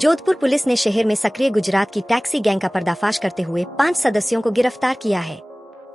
Jodhpur police ने शहर में सक्रिय गुजरात की टैक्सी गैंग का पर्दाफाश करते हुए 5 सदस्यों को गिरफ्तार किया है।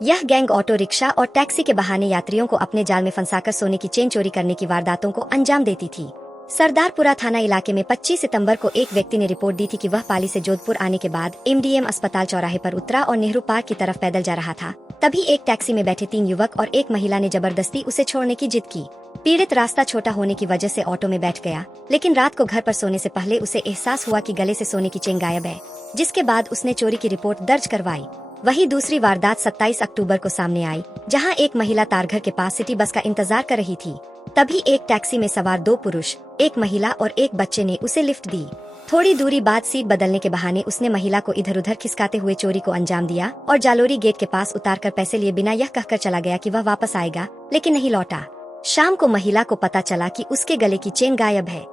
यह गैंग ऑटो रिक्शा और टैक्सी के बहाने यात्रियों को अपने जाल में फंसाकर सोने की चेन चोरी करने की वारदातों को अंजाम देती थी। सरदारपुरा थाना इलाके में 25 सितंबर को एक व्यक्ति ने रिपोर्ट दी थी कि वह पाली से जोधपुर आने के बाद एमडीएम अस्पताल चौराहे पर उतरा और नेहरू पार्क की तरफ पैदल जा रहा था। तभी एक टैक्सी में बैठे 3 युवक और एक महिला ने जबरदस्ती उसे छोड़ने की जिद की। पीड़ित रास्ता छोटा होने की वजह से ऑटो में बैठ गया, लेकिन रात को घर पर सोने से पहले उसे एहसास हुआ कि गले से सोने की चेन गायब है, जिसके बाद उसने चोरी की रिपोर्ट दर्ज करवाई। वहीं दूसरी वारदात 27 अक्टूबर को सामने आई, जहां एक महिला तारघर के पास सिटी बस का इंतजार कर रही थी। तभी एक टैक्सी में सवार 2 पुरुष, एक महिला और एक बच्चे ने उसे लिफ्ट दी। थोड़ी दूरी बाद सीट बदलने के बहाने उसने महिला को इधर उधर खिसकाते हुए चोरी को अंजाम दिया और जालोरी गेट के पास उतारकर पैसे लिए बिना यह कहकर चला गया कि वह वापस आएगा, लेकिन नहीं लौटा। शाम को महिला को पता चला कि उसके गले की चेन गायब है।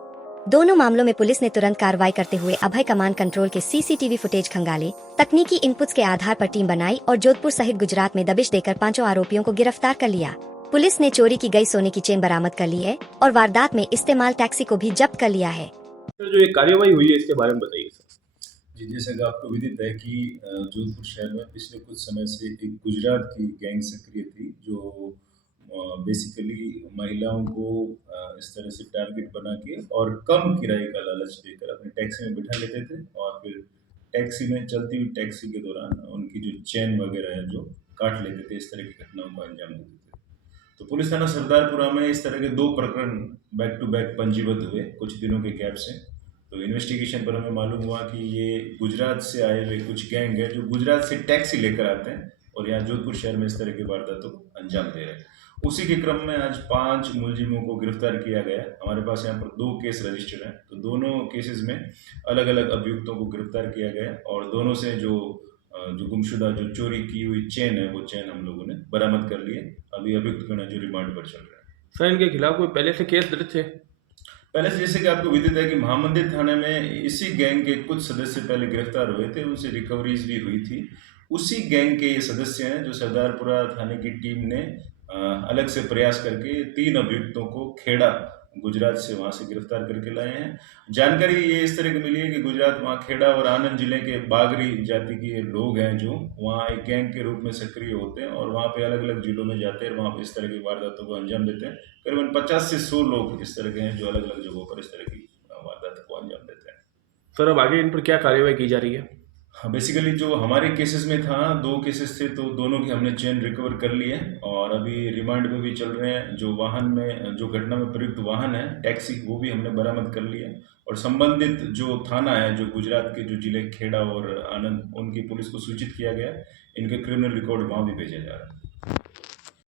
दोनों मामलों में पुलिस ने तुरंत कार्रवाई करते हुए अभय कमांड कंट्रोल के सीसीटीवी फुटेज खंगाले, तकनीकी इनपुट्स के आधार पर टीम बनाई और जोधपुर सहित गुजरात में दबिश देकर 5 आरोपियों को गिरफ्तार कर लिया। पुलिस ने चोरी की गई सोने की चेन बरामद कर ली है और वारदात में इस्तेमाल टैक्सी को भी जब्त कर लिया है। जो ये कार्रवाई हुई है इसके बारे में बताइए सर। जी, जैसे कि आपको विदित है कि जोधपुर शहर में पिछले कुछ समय से एक गुजरात की गैंग सक्रिय थी, जो बेसिकली महिलाओं को इस तरह से टारगेट बना के और कम किराए का लालच देकर अपने टैक्सी में बिठा लेते थे और फिर टैक्सी में चलती हुई टैक्सी के दौरान उनकी जो चेन वगैरह है जो काट लेते थे। इस तरह की घटनाओं को अंजाम देते थे। तो पुलिस थाना सरदारपुरा में इस तरह के 2 प्रकरण बैक टू बैक पंजीबद्ध हुए कुछ दिनों के गैप से। तो इन्वेस्टिगेशन पर हमें मालूम हुआ कि ये गुजरात से आए हुए कुछ गैंग है जो गुजरात से टैक्सी लेकर आते हैं और यहाँ जोधपुर शहर में इस तरह की वारदातों को अंजाम दे रहे हैं। उसी के क्रम में आज 5 मुलजिमों को गिरफ्तार किया गया। हमारे पास यहाँ पर 2 केस रजिस्टर्ड हैं, तो दोनों केसेस में अलग अलग अभियुक्तों को गिरफ्तार किया गया और दोनों से जो गुमशुदा जो चोरी की हुई चेन है वो चेन हम लोगों ने बरामद कर ली है। अभी अभियुक्त का जो रिमांड पर चल रहा है। सर इनके खिलाफ कोई पहले से केस दर्ज थे? पहले से जैसे कि आपको विदित है कि महामंदिर थाने में इसी गैंग के कुछ सदस्य पहले गिरफ्तार हुए थे, उनसे रिकवरीज भी हुई थी। उसी गैंग के ये सदस्य हैं जो सरदारपुरा थाने की टीम ने अलग से प्रयास करके 3 अभियुक्तों को खेड़ा गुजरात से वहाँ से गिरफ्तार करके लाए हैं। जानकारी ये इस तरह की मिली है कि गुजरात वहाँ खेड़ा और आनंद जिले के बागरी जाति के लोग हैं जो वहाँ एक गैंग के रूप में सक्रिय होते हैं और वहाँ पे अलग अलग जिलों में जाते हैं और वहाँ पे इस तरह की वारदातों को अंजाम देते हैं। करीबन 50 से 100 लोग इस तरह के हैं जो अलग अलग जगहों पर इस तरह की वारदातों को अंजाम देते हैं। सर अब आगे इन पर क्या कार्रवाई की जा रही है? हाँ, बेसिकली जो हमारे केसेस में था 2 केसेस थे, तो दोनों की हमने चेन रिकवर कर ली है और अभी रिमांड में भी चल रहे हैं। जो वाहन में जो घटना में प्रयुक्त वाहन है टैक्सी, वो भी हमने बरामद कर लिया और संबंधित जो थाना है जो गुजरात के जो जिले खेड़ा और आनंद, उनकी पुलिस को सूचित किया गया। इनके क्रिमिनल रिकॉर्ड वहाँ भी भेजा जा रहा है।